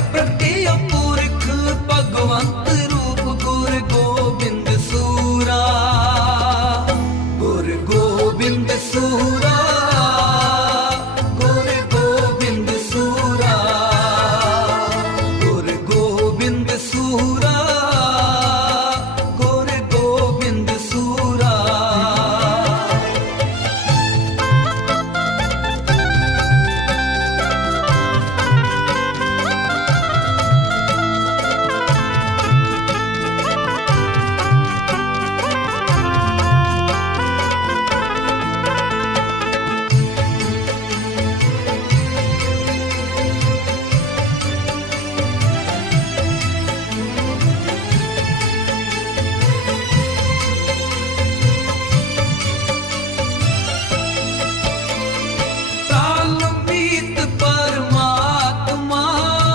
ਪ੍ਰਗਟਿਆ ਮੂਰਖ ਭਗਵੰਤ ਰੂਪ ਗੁਰ ਗੋਬਿੰਦ ਸੂਰਾ। ਗੁਰ ਗੋਬਿੰਦ ਸੂਰਾ